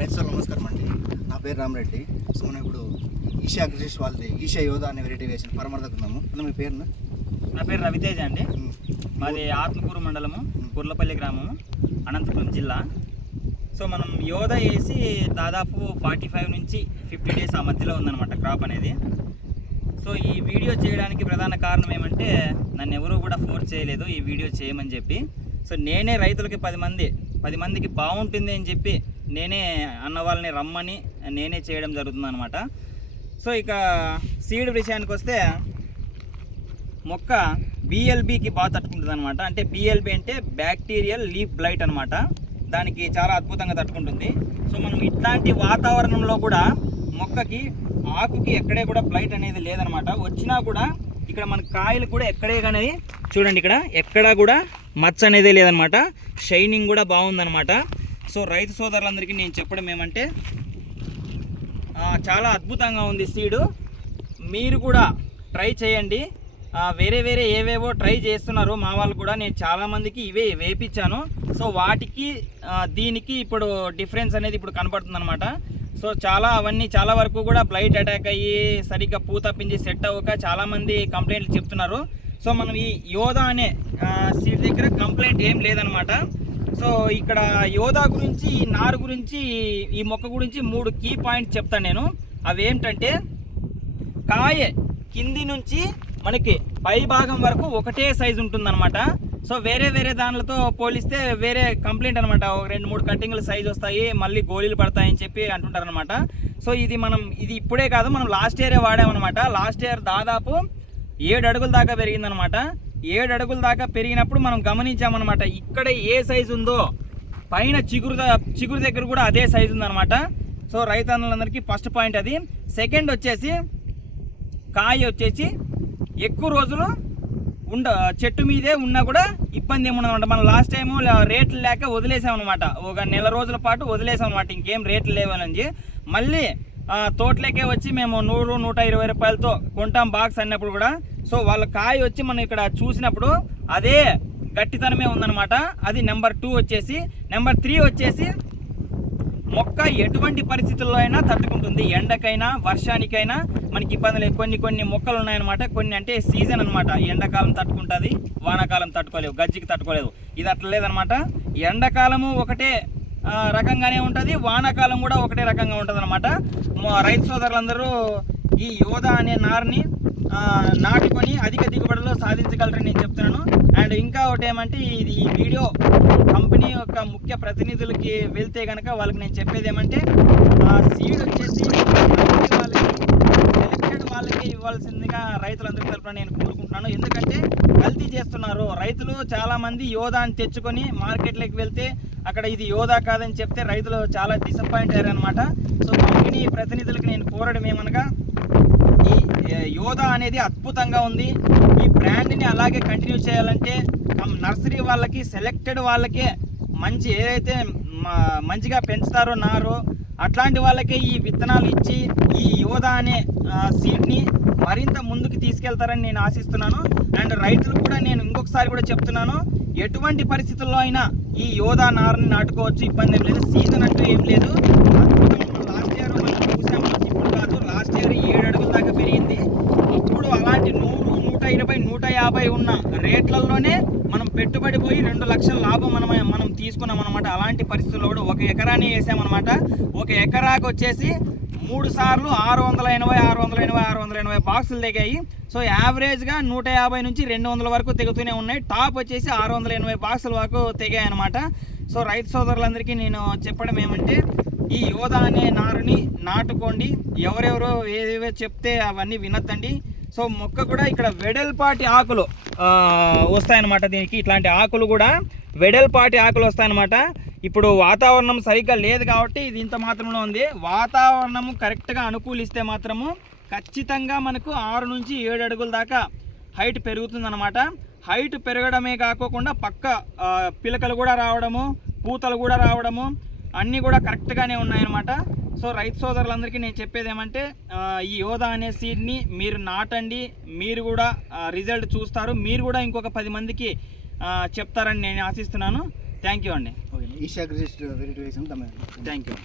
రైతు సార్ నమస్కారం అండి. నా పేరు రామరెడ్డి. సో మనం ఇప్పుడు ఈషా అగ్రిస్ వాళ్ళది ఈషా యోధ అనే వెరైటీ వేసిన పరమర్ దగ్గర ఉన్నాము. అన్న మీ పేరున? నా పేరు రవితేజ అండి. మాది ఆత్మకూరు మండలము, కుర్లపల్లి గ్రామము, అనంతపురం జిల్లా. సో మనం యోధ వేసి దాదాపు 45 నుంచి 50 డేస్ ఆ మధ్యలో ఉందన్నమాట క్రాప్ అనేది. సో ఈ వీడియో చేయడానికి ప్రధాన కారణం ఏమంటే, నన్ను ఎవరూ కూడా ఫోర్స్ చేయలేదు ఈ వీడియో చేయమని చెప్పి. సో నేనే రైతులకి 10 మందికి బాగుంటుంది అని చెప్పి నేనే అన్న వాళ్ళని రమ్మని నేనే చేయడం జరుగుతుంది అనమాట. సో ఇక సీడ్ విషయానికి వస్తే, మొక్క బిఎల్బికి బాగా తట్టుకుంటుంది అనమాట. అంటే బిఎల్బి అంటే బ్యాక్టీరియల్ లీఫ్ బ్లైట్ అనమాట. దానికి చాలా అద్భుతంగా తట్టుకుంటుంది. సో మనం ఇట్లాంటి వాతావరణంలో కూడా మొక్కకి ఆకుకి ఎక్కడే కూడా బ్లైట్ అనేది లేదనమాట. వచ్చినా కూడా ఇక్కడ మన కాయలు కూడా ఎక్కడే కానీ చూడండి, ఇక్కడ ఎక్కడా కూడా మచ్చ అనేది లేదనమాట. షైనింగ్ కూడా బాగుందనమాట. సో రైతు సోదరులందరికీ నేను చెప్పడం ఏమంటే, చాలా అద్భుతంగా ఉంది సీడు. మీరు కూడా ట్రై చేయండి. వేరే ఏవేవో ట్రై చేస్తున్నారు మా వాళ్ళు కూడా. నేను చాలామందికి ఇవే వేపించాను. సో వాటికి దీనికి ఇప్పుడు డిఫరెన్స్ అనేది ఇప్పుడు కనపడుతుంది అనమాట. సో అవన్నీ చాలా వరకు కూడా బ్లైట్ అటాక్ అయ్యి సరిగ్గా పూత పిండి సెట్ అవ్వక చాలామంది కంప్లైంట్లు చెప్తున్నారు. సో మనం ఈ యోధ అనే సీడ్ దగ్గర కంప్లైంట్ ఏం లేదనమాట. సో ఇక్కడ యోధ గురించి, ఈ నారు గురించి, ఈ మొక్క గురించి 3 కీ పాయింట్స్ చెప్తాను నేను. అవి ఏమిటంటే, కాయ కింది నుంచి మనకి పై భాగం వరకు ఒకటే సైజు ఉంటుందన్నమాట. సో వేరే దానిలతో పోలిస్తే వేరే కంప్లైంట్ అనమాట. 2-3 కట్టింగ్లు సైజు వస్తాయి, మళ్ళీ గోళీలు పడతాయని చెప్పి అంటుంటారనమాట. సో ఇది ఇప్పుడే కాదు, మనం లాస్ట్ ఇయరే వాడామన్నమాట. లాస్ట్ ఇయర్ దాదాపు 7 అడుగుల దాకా పెరిగిందనమాట. 7 అడుగుల దాకా పెరిగినప్పుడు మనం గమనించామన్నమాట, ఇక్కడ ఏ సైజు ఉందో పైన చిగురు దగ్గర కూడా అదే సైజు ఉందన్నమాట. సో రైతన్నలందరికీ ఫస్ట్ పాయింట్ అది. సెకండ్ వచ్చేసి, కాయ వచ్చేసి ఎక్కువ రోజులు చెట్టు మీదే ఉన్నా కూడా ఇబ్బంది ఏముండదన్నమాట. మనం లాస్ట్ టైము రేట్లు లేక వదిలేసామన్నమాట. ఒక నెల రోజుల పాటు వదిలేసామన్నమాట, ఇంకేం రేట్లు లేవని. మళ్ళీ తోటలోకే వచ్చి మేము 100-120 రూపాయలతో కొంటాం బాక్స్ అన్నప్పుడు కూడా. సో వాళ్ళ కాయ వచ్చి మనం ఇక్కడ చూసినప్పుడు అదే గట్టితనమే ఉందన్నమాట. అది నెంబర్ 2 వచ్చేసి. నెంబర్ 3 వచ్చేసి, మొక్క ఎటువంటి పరిస్థితుల్లో అయినా తట్టుకుంటుంది. ఎండకైనా వర్షానికైనా మనకి ఇబ్బంది లేదు. కొన్ని మొక్కలు ఉన్నాయన్నమాట. కొన్ని అంటే సీజన్ అనమాట. ఎండాకాలం తట్టుకుంటుంది, వానాకాలం తట్టుకోలేవు, గజ్జికి తట్టుకోలేదు. ఇది అట్లా లేదనమాట. ఎండాకాలము ఒకటే రకంగానే ఉంటుంది, వానాకాలం కూడా ఒకటే రకంగా ఉంటుంది అనమాట. రైతు సోదరులందరూ ఈ యోధ అనే నారుని నాటుకొని అధిక దిగుబడులు సాధించగలరని నేను చెప్తున్నాను. అండ్ ఇంకా ఒకటి ఏమంటే, ఈ వీడియో కంపెనీ యొక్క ముఖ్య ప్రతినిధులకి వెళ్తే కనుక వాళ్ళకి నేను చెప్పేది ఏమంటే, సీడ్ వచ్చేసి సెలెక్టెడ్ వాళ్ళకి ఇవ్వాల్సిందిగా రైతులందరి తరఫున నేను కోరుకుంటున్నాను. ఎందుకంటే కల్తీ చేస్తున్నారు రైతులు. చాలామంది యోధ అని తెచ్చుకొని మార్కెట్లోకి వెళ్తే అక్కడ ఇది యోధ కాదని చెప్తే రైతులు చాలా డిసప్పాయింట్ అయ్యారనమాట. సో కంపెనీ ప్రతినిధులకి నేను కోరడం ఏమనగా, ఈ యోధ అనేది అద్భుతంగా ఉంది. ఈ బ్రాండ్ని అలాగే కంటిన్యూ చేయాలంటే నర్సరీ వాళ్ళకి, సెలెక్టెడ్ వాళ్ళకే మంచి ఏదైతే మంచిగా పెంచుతారో నారు, అట్లాంటి వాళ్ళకే ఈ విత్తనాలు ఇచ్చి ఈ యోధ అనే సీడ్ని మరింత ముందుకు తీసుకెళ్తారని నేను ఆశిస్తున్నాను. అండ్ రైతులు కూడా నేను ఇంకొకసారి కూడా చెప్తున్నాను, ఎటువంటి పరిస్థితుల్లో అయినా ఈ యోధ నారుని నాటుకోవచ్చు, ఇబ్బంది ఏం లేదు. సీజన్ అంటూ ఏం లేదు. లాస్ట్ ఇయర్ మనం చూసాము, ఇప్పుడు కాదు, లాస్ట్ ఇయర్ 7 అడుగుల దాకా పెరిగింది. ఇప్పుడు అలాంటి 100, 120, 150 ఉన్న రేట్లలోనే మనం పెట్టుబడి పోయి 2 లక్షల లాభం మనం తీసుకున్నాం అనమాట. అలాంటి పరిస్థితుల్లో కూడా 1 ఎకరాన్ని వేసామన్నమాట. 1 ఎకరాకు వచ్చేసి 3 సార్లు 680 బాక్సులు తెగాయి. సో యావరేజ్గా 150 నుంచి 200 వరకు తెగుతూనే ఉన్నాయి. టాప్ వచ్చేసి 680 బాక్సుల వరకు తెగాయి అనమాట. సో రైతు సోదరులందరికీ నేను చెప్పడం ఏమంటే, ఈ యోధ అనే నారుని నాటుకోండి. ఎవరెవరో ఏవేవో చెప్తే అవన్నీ వినొద్దండి. సో మొక్క కూడా ఇక్కడ వెడల్పాటి ఆకులు వస్తాయన్నమాట. దీనికి ఇట్లాంటి ఆకులు కూడా వెడల్పాటి ఆకులు వస్తాయన్నమాట. ఇప్పుడు వాతావరణం సరిగ్గా లేదు కాబట్టి ఇది ఇంత మాత్రంలో ఉంది. వాతావరణము కరెక్ట్గా అనుకూలిస్తే మాత్రము ఖచ్చితంగా మనకు 6 నుంచి 7 అడుగుల దాకా హైట్ పెరుగుతుందన్నమాట. హైట్ పెరగడమే కాకుండా పక్క పిలకలు కూడా రావడము, పూతలు కూడా రావడము అన్నీ కూడా కరెక్ట్గానే ఉన్నాయన్నమాట. సో రైతు సోదరులందరికీ నేను చెప్పేది ఏమంటే, ఈ యోధ అనే సీడ్ని మీరు నాటండి. మీరు కూడా రిజల్ట్ చూస్తారు. మీరు కూడా ఇంకొక 10 మందికి చెప్తారని నేను ఆశిస్తున్నాను. థ్యాంక్ యూ అండి. ఈషా అగ్రిస్ వెరైటీ వేసాం. Thank you.